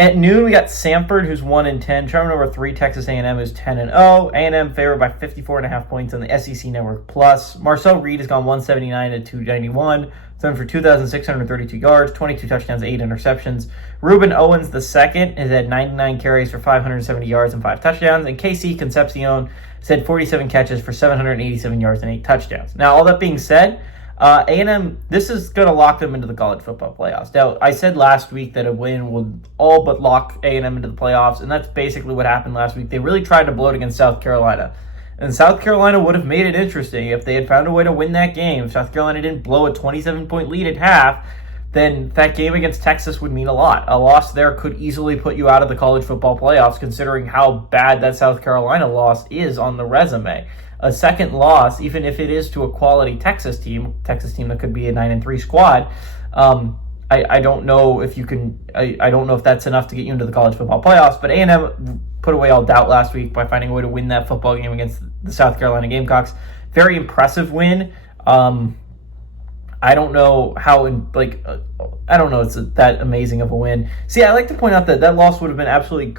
At noon, we got Samford, who's 1-10. Charm number 3, Texas A&M, who's 10-0. A&M favored by 54.5 points on the SEC Network Plus. Marcel Reed has gone 179 to 291. Thrown for 2,632 yards, 22 touchdowns, 8 interceptions. Ruben Owens II has had 99 carries for 570 yards and 5 touchdowns. And KC Concepcion has had 47 catches for 787 yards and 8 touchdowns. Now, all that being said, A&M, this is going to lock them into the college football playoffs. Now, I said last week that a win would all but lock A&M into the playoffs, and that's basically what happened last week. They really tried to blow it against South Carolina. And South Carolina would have made it interesting if they had found a way to win that game. If South Carolina didn't blow a 27-point lead at half, then that game against Texas would mean a lot. A loss there could easily put you out of the college football playoffs, considering how bad that South Carolina loss is on the resume. A second loss, even if it is to a quality Texas team that could be a 9-3 squad, I don't know if you can. I don't know if that's enough to get you into the college football playoffs. But A&M put away all doubt last week by finding a way to win that football game against the South Carolina Gamecocks. Very impressive win. I don't know how, I don't know it's that amazing of a win. See, I like to point out that that loss would have been absolutely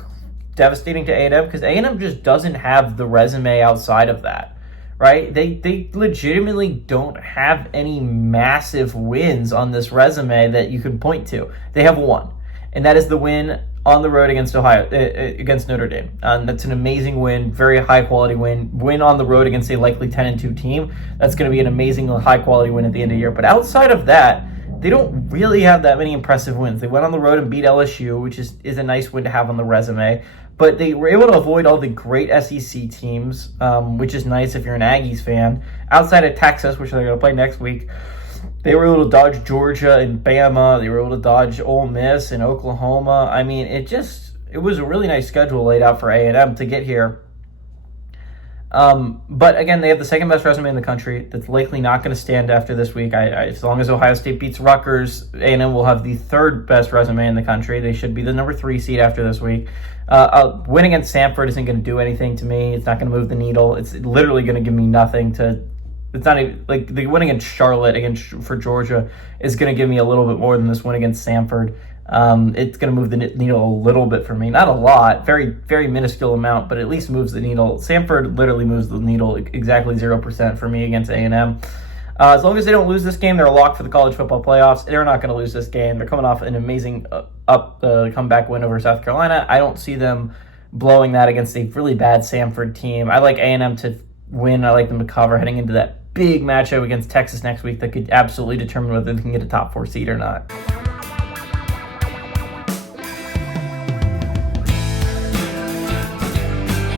devastating to A&M because A&M just doesn't have the resume outside of that, right? They legitimately don't have any massive wins on this resume that you can point to. They have one, and that is the win on the road against against Notre Dame. That's an amazing win, very high quality win. Win on the road against a likely 10-2 team. That's going to be an amazing high quality win at the end of the year. But outside of that, they don't really have that many impressive wins. They went on the road and beat LSU, which is a nice win to have on the resume. But they were able to avoid all the great SEC teams, which is nice if you're an Aggies fan. Outside of Texas, which they're going to play next week, they were able to dodge Georgia and Bama. They were able to dodge Ole Miss and Oklahoma. I mean, it was a really nice schedule laid out for A&M to get here. But again, they have the second best resume in the country. That's likely not going to stand after this week. As long as Ohio State beats Rutgers, A&M will have the third best resume in the country. They should be the number 3 seed after this week. A win against Samford isn't going to do anything to me. It's not going to move the needle. It's literally going to give me nothing to. It's not even like the win against Charlotte for Georgia is going to give me a little bit more than this win against Samford. It's going to move the needle a little bit for me. Not a lot, very, very minuscule amount, but at least moves the needle. Samford literally moves the needle exactly 0% for me against A&M. As long as they don't lose this game, they're a lock for the college football playoffs. They're not going to lose this game. They're coming off an amazing comeback win over South Carolina. I don't see them blowing that against a really bad Samford team. I like A&M to win. I like them to cover heading into that big matchup against Texas next week that could absolutely determine whether they can get a top 4 seed or not.